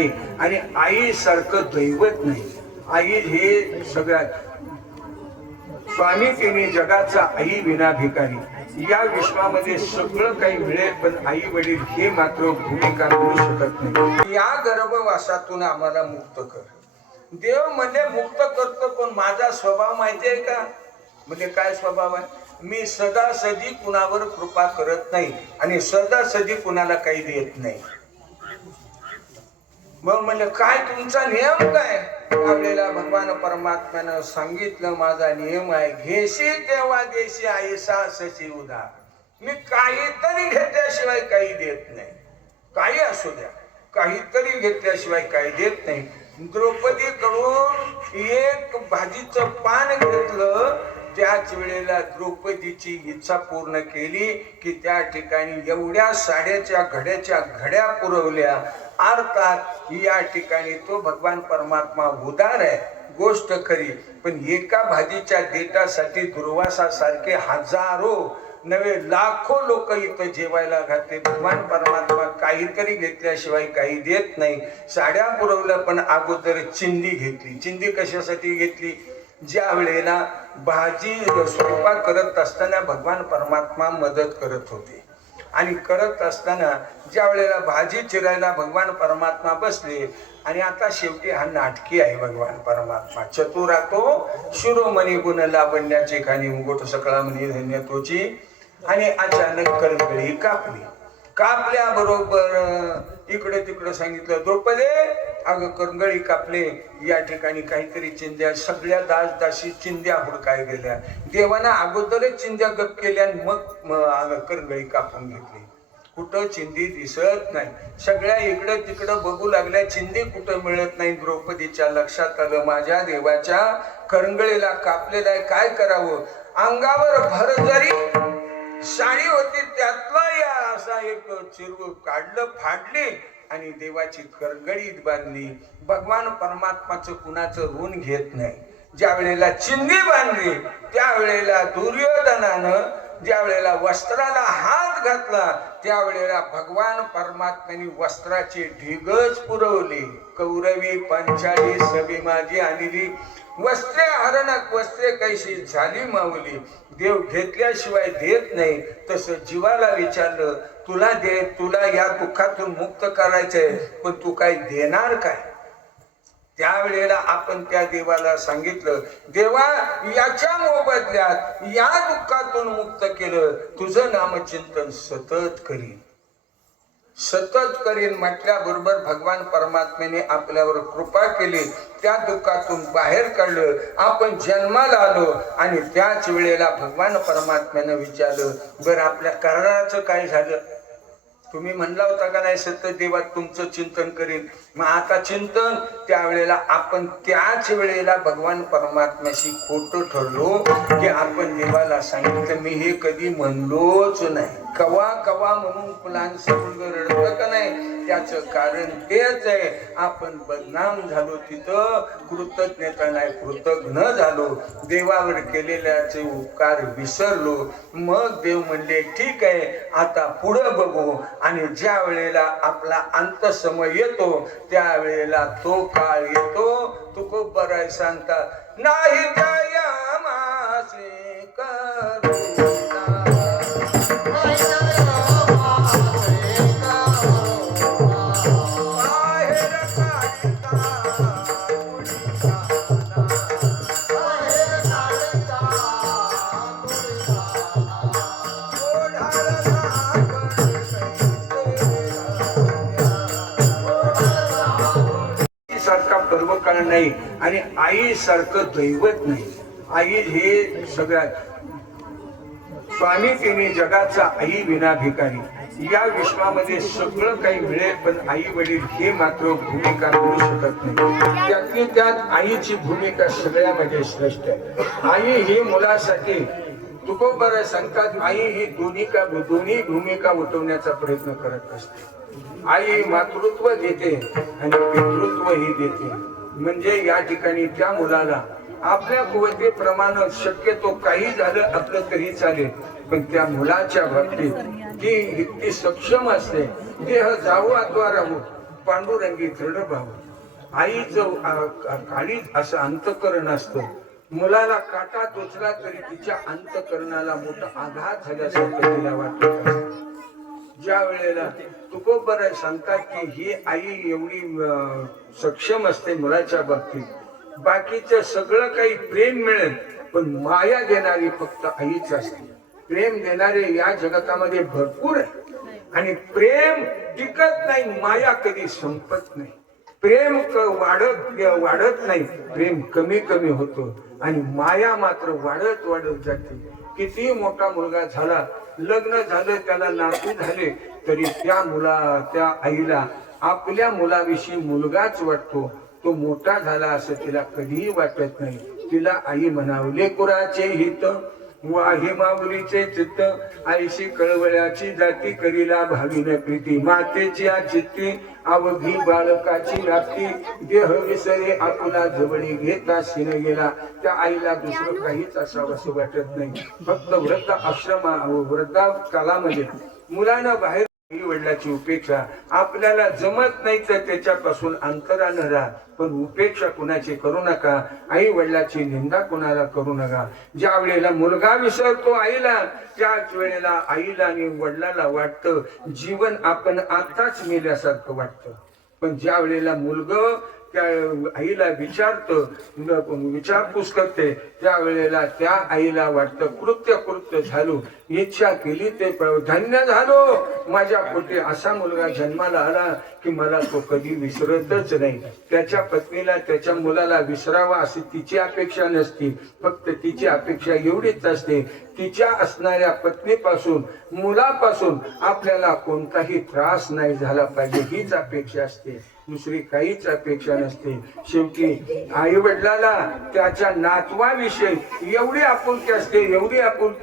आणि आई सारखं दैवत नाही. आई हे सगळ्यात स्वामी तिने जगाचा आई विना भिकारी. या विश्वामध्ये सगळं काही मिळेल पण आई वडील हे मात्र भूमिका मिळू शकत नाही. या गर्भवासातून आम्हाला मुक्त कर. देव म्हणजे मुक्त करतो पण माझा स्वभाव माहिती आहे का? म्हणजे काय स्वभाव आहे? मी सदासदी कुणावर कृपा करत नाही आणि सदासदी कुणाला काही देत नाही. मग म्हणजे काय तुमचा नियम काय? आपल्याला भगवान परमात्म्यानं सांगितलं माझा नियम आहे, घेशी तेव्हा देशी आईसा सची उधार. मी काहीतरी घेतल्याशिवाय काही देत नाही. काही असू द्या, काहीतरी घेतल्याशिवाय काही देत नाही. द्रौपदी कडून एक भाजीचं पान घेतलं, त्याच वेळेला द्रौपदीची इच्छा पूर्ण केली की त्या ठिकाणी एवढ्या साड्याच्या घड्याच्या घड्या पुरवल्या. अर्थात या ठिकाणी तो भगवान परमात्मा उदार आहे, गोष्ट खरी. पण एका भाजीच्या देठासाठी दुर्वासासारखे हजारो नवे लाखो लोक इथं जेवायला घातले. भगवान परमात्मा काहीतरी घेतल्याशिवाय काही देत नाही. साड्या पुरवल्या पण अगोदर चिंदी घेतली. चिंदी कशासाठी घेतली? ज्या वेळेला भाजी स्वयंपाक करत असताना भगवान परमात्मा मदत करत होते आणि करत असताना ज्या वेळेला भाजी चिरायला भगवान परमात्मा बसले आणि आता शेवटी हा नाटकी आहे भगवान परमात्मा. चतुरा तो शिरोमणी गुण लावण्याचे खाणी मुगोट सकळा म्हणी धन्य तोची. आणि अचानक करगळी कापली. कापल्याबरोबर इकडे तिकडे सांगितलं, द्रौपदी अगं करंगळी कापले. या ठिकाणी काहीतरी चिंध्या, सगळ्या दासी चिंध्या हुडकाय गेल्या. देवाना अगोदरच चिंध्या गप केल्या आणि मग करंगळी कापून घेतली. कुठं चिंधी दिसत नाही. सगळ्या इकडं तिकडं बघू लागल्या, चिंधी कुठं मिळत नाही. द्रौपदीच्या लक्षात आलं माझ्या देवाच्या करंगळीला कापलेला आहे, काय करावं? अंगावर भरजरी साडी होती, त्यातला या असा एक चिरव काढलं, फाडली आणि देवाची करंगळी बांधली. भगवान परमात्माचं कुणाचं ऋण घेत नाही. ज्या वेळेला चिंदी बांधली त्यावेळेला दुर्योधनानं ज्या वेळेला वस्त्राला हात घातला त्यावेळेला भगवान परमात्म्याने वस्त्राची ढिगच पुरवली. कौरवी पंचाळी सभी माझी आणली, वस्त्रे हरणक वस्त्रे कैशी झाली माऊली. देव घेतल्याशिवाय देत नाही. तसं जीवाला विचारलं, तुला दे, तुला या दुःखातून मुक्त करायचंय पण तू काय देणार काय? त्यावेळेला आपण त्या देवाला सांगितलं, देवा याच्या मोबदल्यात या दुःखातून मुक्त केलं, तुझं नामचिंतन सतत करीन, सतत करीन म्हटल्याबरोबर भगवान परमात्म्याने आपल्यावर कृपा केली. त्या दुःखातून बाहेर काढलं. आपण जन्माला आलो आणि त्याच वेळेला भगवान परमात्म्याने विचारलं, बरं आपल्या कराराचं काय झालं? तुम्ही म्हणला होता का नाही सत्यदेवा तुमचं चिंतन करीन. मग आता चिंतन त्यावेळेला आपण त्याच वेळेला भगवान परमात्म्याशी खोटं ठरलो की आपण देवाला सांगितलं मी हे कधी म्हणलोच नाही. कवा कवा म्हणून फुलांचं मुलग रडतं का नाही? त्याचं कारण तेच आहे, आपण बदनाम झालो, तिथं कृतज्ञता नाही, कृतज्ञ झालो, देवावर केलेल्याचे उपकार विसरलो. मग देव म्हणले ठीक आहे आता पुढं बघू. आणि ज्या वेळेला आपला अंत समय येतो त्यावेळेला तो काळ येतो, तुकोबर सांगता नाही जया मासे करुणा. पर्वकाळ नाही आणि आई सारखं दैवत नाही. आई हे सगळ्यात स्वामी तिने जगाचा आई विना भिकारी. या विश्वामध्ये सगळं काही मिळेल पण आई वडील हे मात्र भूमिका मिळू शकत नाही. त्यातली त्यात आईची भूमिका सगळ्यामध्ये श्रेष्ठ आहे. आई ही मुलासाठी तुकोबर सांगतात, आई ही दोन्ही भूमिका उठवण्याचा प्रयत्न करत असते. आई मातृत्व देते आणि पितृत्व ही देते. म्हणजे या ठिकाणी त्या मुलाला आपल्या कुवतीप्रमाणे शक्यतो काही झालं आपलं तरी चालेल, पण त्या मुलाच्या बाबतीत ती इतकी सक्षम असते. देह जावो अथवा राहू पांडुरंगी दृढभाव. आईचं काळीच असं अंतकरण असतं. मुलाला काटा टोचला तरी तिच्या अंतकरणाला मोठा आघात झाल्यासारखं तिला वाटत. ज्या वेळेला तुकोबर सांगतात की ही आई एवढी सक्षम असते मुलाच्या बाबतीत, बाकीचं सगळं काही प्रेम मिळेल पण माया देणारी फक्त आईच असते. प्रेम देणारे या जगतामध्ये भरपूर आहे आणि प्रेम टिकत नाही, माया कधी संपत नाही. प्रेम वाढत नाही, प्रेम कमी कमी होतो आणि माया मात्र वाढत वाढत जाते. किती मोठा मुलगा झाला, लग्न झालं, त्याला नातू झाले, तरी त्या आईला आपल्या मुलाविषयी मुलगाच वाटतो. तो मोठा झाला असं तिला कधीही वाटत नाही. तिला आई म्हणावं. लेकुराचे हित वाही माऊलीचे चित्त, आईशी कळवळ्याची जाती, करीला भावीन प्रीती. मातेची चित्ती अवघी बाळकाची लाभती, देह विसरे आपुला जवळी घेता शिन गेला. त्या आईला दुसरं काहीच असावं असं वाटत नाही. फक्त वृद्धा कालामध्ये मुलांना बाहेर आई वडिलाची उपेक्षा. आपल्याला जमत नाही तर त्याच्यापासून अंतरानं राहा, पण उपेक्षा कुणाची करू नका. आई वडिलाची निंदा कुणाला करू नका. ज्या वेळेला मुलगा विसरतो आईला, त्याच वेळेला आईला आणि वडिलाला वाटतं जीवन आपण आताच मेल्यासारखं वाटतं. पण ज्या वेळेला मुलगा त्या आईला विचारपूस करते, त्या वेळेला त्या आईला वाटतं कृत्य झालो, इच्छा केली ते धन्य झालो. माझ्या पोटी असा मुलगा जन्माला आला की मला तो कधी विसरतच नाही. त्याच्या पत्नीला त्याच्या मुलाला विसरावा अशी तिची अपेक्षा नसती. फक्त तिची अपेक्षा एवढीच असते, तिच्या असणाऱ्या पत्नीपासून मुलापासून आपल्याला कोणताही त्रास नाही झाला पाहिजे, हीच अपेक्षा असते. दुसरी काहीच अपेक्षा नसते. शेवटी आई वडिलाला त्याच्या नातवाविषयी एवढी आपुलकी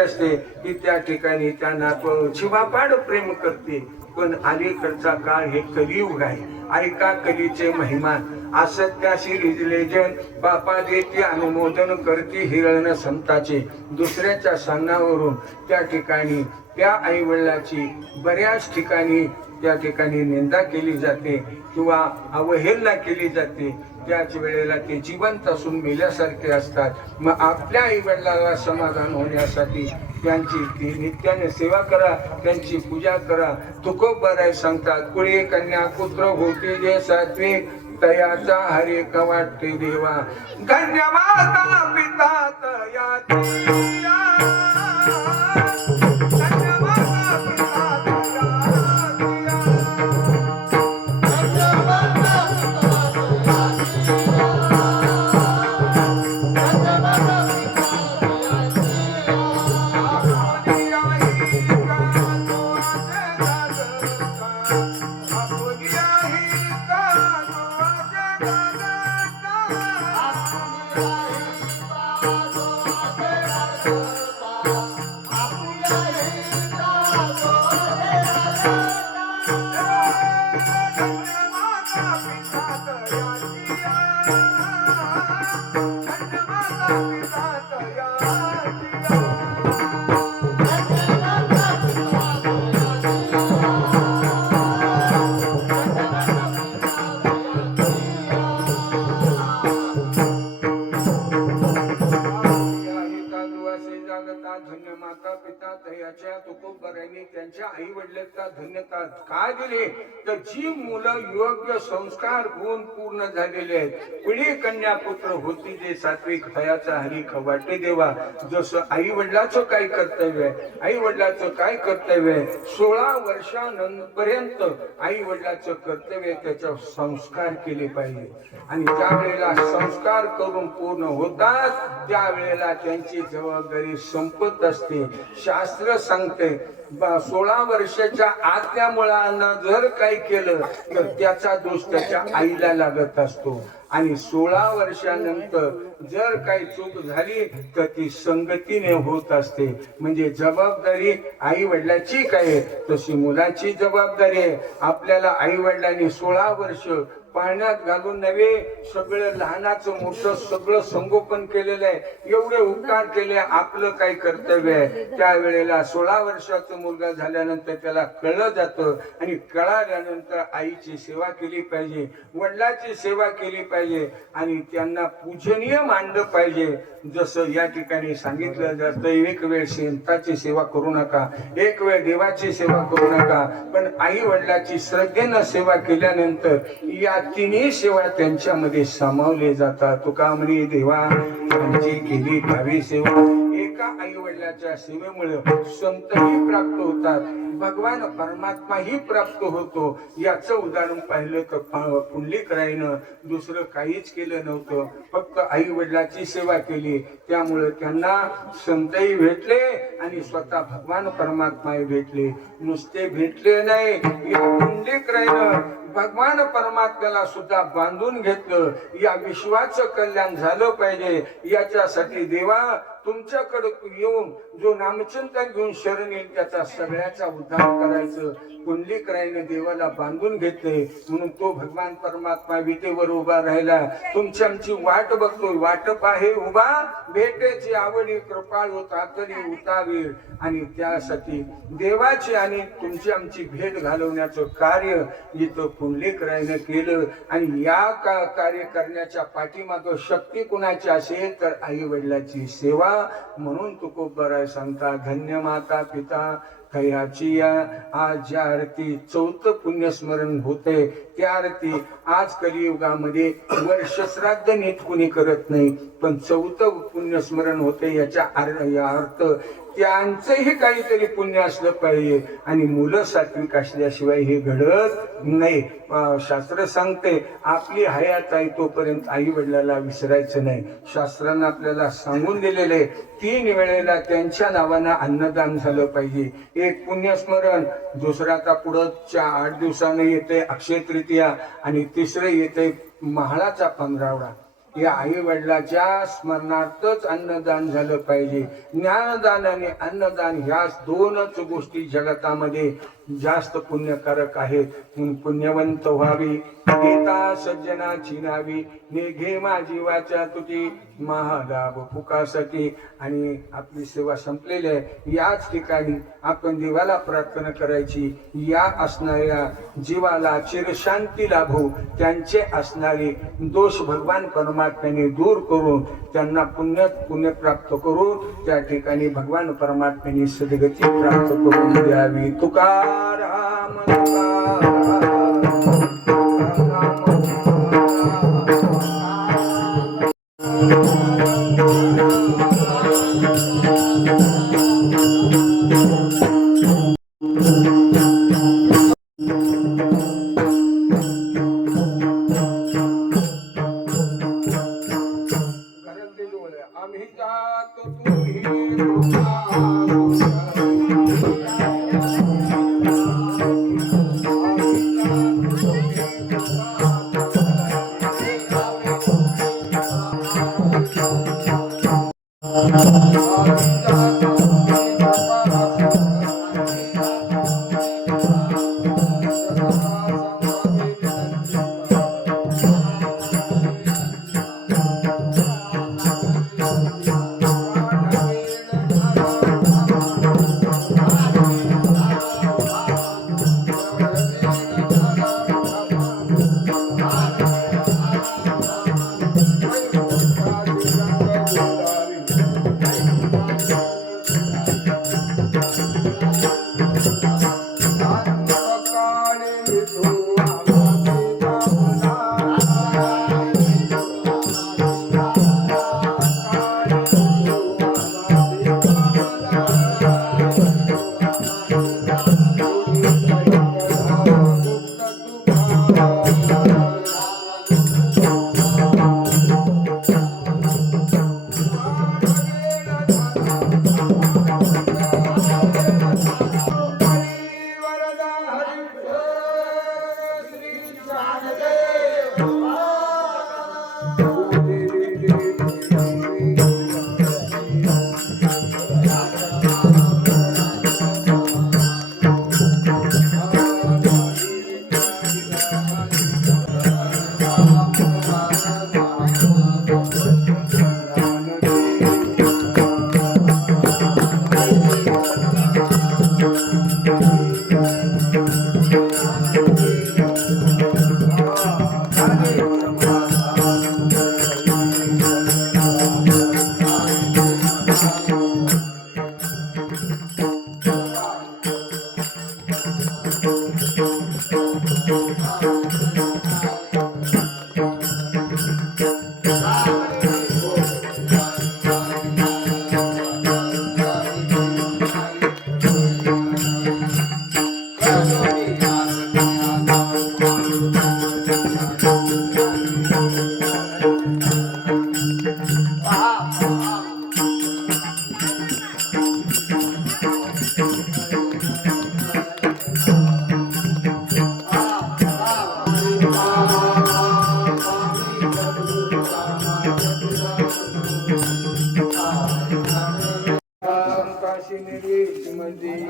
असते की त्या ठिकाणी त्या नातवावर जीवापाड प्रेम करते. पण अलीकडचा काळ हे कलियुग आहे. ऐका कलीचे महिमा. असत्याशी रिजलेजन बापा देते अनुमोदन करते हिरळण संताचे. दुसऱ्याच्या सांगण्यावरून त्या ठिकाणी त्या आई वडिलाची बऱ्याच ठिकाणी त्या ठिकाणी निंदा केली जाते किंवा अवहेलना केली जाते. त्याच वेळेला ते जिवंत असून मेल्यासारखे असतात. मग आपल्या आई वडिलाला समाधान होण्यासाठी त्यांची नित्याने सेवा करा, त्यांची पूजा करा. तुकोबराय सांगतात, कुळे कन्या पुत्र होते जे सात्विक, तयाचा हरे वाटते देवा. धन्यवाद पिता तया त्यांच्या आई वडिलांचा धन्यता काय दिली तर जी मुलं योग्य संस्कार गुण पूर्ण झालेले आहेत. पिढी कन्या पुत्र होती जे सात्विक, हयाचा हरी वाटे देवा. जसं आई वडिलाचं काय कर्तव्य आहे, आई वडिलाचं काय कर्तव्य आहे, 16 वर्षांपर्यंत आई वडिलाचं कर्तव्य त्याच्यावर संस्कार केले पाहिजे. आणि ज्या वेळेला संस्कार करून पूर्ण होतात त्यावेळेला त्यांची जबाबदारी संपत असते. शास्त्र सांगते 16 वर्षाच्या आतल्या मुलांना जर काही केलं तर त्याचा दोष त्याच्या आईला लागत असतो. आणि 16 वर्षानंतर जर काही चूक झाली तर ती संगतीने होत असते. म्हणजे जबाबदारी आई वडिलाची काय तशी मुलाची जबाबदारी आहे. आपल्याला आई वडिलांनी 16 वर्ष पाळण्यात घालून नव्हे, सगळं लहानाचं मोठं सगळं संगोपन केलेलं आहे. एवढे उपकार केले. आपलं काय कर्तव्य आहे? त्यावेळेला 16 वर्षाचा मुलगा झाल्यानंतर त्याला कळलं जातं आणि कळाल्यानंतर आईची सेवा केली पाहिजे, वडिलांची सेवा केली पाहिजे आणि त्यांना पूजनीय मानलं पाहिजे. जसं या ठिकाणी सांगितलं जातं, एक वेळ संताची सेवा करू नका, एक वेळ देवाची सेवा करू नका, पण आई वडिलाची श्रद्धेनं सेवा केल्यानंतर या तिन्ही सेवा त्यांच्यामध्ये सामावले जातात. तुका म्हणे देवा त्यांची केली भावी सेवा. एका आई वडिलाच्या सेवेमुळे संतही प्राप्त होतात, भगवान परमात्माही प्राप्त होतो. याचं उदाहरण पाहिलं तर पुंडलिकरायनं दुसरं काहीच केलं नव्हतं, फक्त आई वडिलाची सेवा केली. त्यामुळे त्यांना संतही भेटले आणि स्वतः भगवान परमात्माही भेटले. नुसते भेटले नाही, या पुंडलिकरायनं भगवान परमात्म्याला सुद्धा बांधून घेतलं. या विश्वाचं कल्याण झालं पाहिजे याच्यासाठी देवा तुमच्याकडे येऊन जो नामचिंतन घेऊन शरण येईल त्याचा सगळ्याचा उद्धार करायचं. पुंडलिकरायने देवाला बांधून घेतले म्हणून तो भगवान परमात्मा विटेवर उभा राहिला. तुमची आमची वाट बघतोय, वाटप आहे उभा, भेटेची आवडी कृपाळ होता तरी उतावीर. आणि त्यासाठी देवाची आणि तुमची आमची भेट घालवण्याचं कार्य इथं पुंडलिकरायने केलं. आणि या कार्य करण्याच्या पाठीमागं शक्ती कुणाची असेल तर आई वडिलाची सेवा. म्हणून तुकोबराय सांगता, धन्य माता पिता कयाची या. आज ज्या आरती 4थं पुण्यस्मरण होते त्या आरती आज कलियुगामध्ये वर्ष श्राद्ध नीट कुणी करत नाही, पण 4थं पुण्यस्मरण होते. याचा अर्थ त्यांचंही काहीतरी पुण्य असलं पाहिजे आणि मुलं सात्विक असल्याशिवाय हे घडत नाही. शास्त्र सांगते आपली हयात आहे तोपर्यंत आई वडिलाला विसरायचं नाही. शास्त्रानं आपल्याला सांगून दिलेले 3 वेळेला त्यांच्या नावानं अन्नदान झालं पाहिजे. एक पुण्यस्मरण, दुसरा आता पुढच्या 8 दिवसानं येते अक्षय तृतीया आणि तिसरं येते महाळाचा 15वडा. या आई वडिलाच्या स्मरणार्थच अन्नदान झालं पाहिजे. ज्ञानदान आणि अन्नदान ह्या 2च गोष्टी जगतामध्ये जास्त पुण्यकारक आहेत. पुण्यवंत व्हावी, गीता सज्जनाची नावी, निघे माझी वाचा तुटी, महालाभ फुकासाठी. आणि आपली सेवा संपलेली आहे. याच ठिकाणी आपण देवाला प्रार्थना करायची, या असणाऱ्या जीवाला चिरशांती लाभो, त्यांचे असणारे दोष भगवान परमात्म्याने दूर करून त्यांना पुण्य प्राप्त करून त्या ठिकाणी भगवान परमात्म्याने सद्गती प्राप्त करून द्यावी. तुकाराम तुकाराम. आम्ही जातो तुम्ही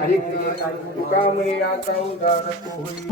तुका म्हणे आता उदार होई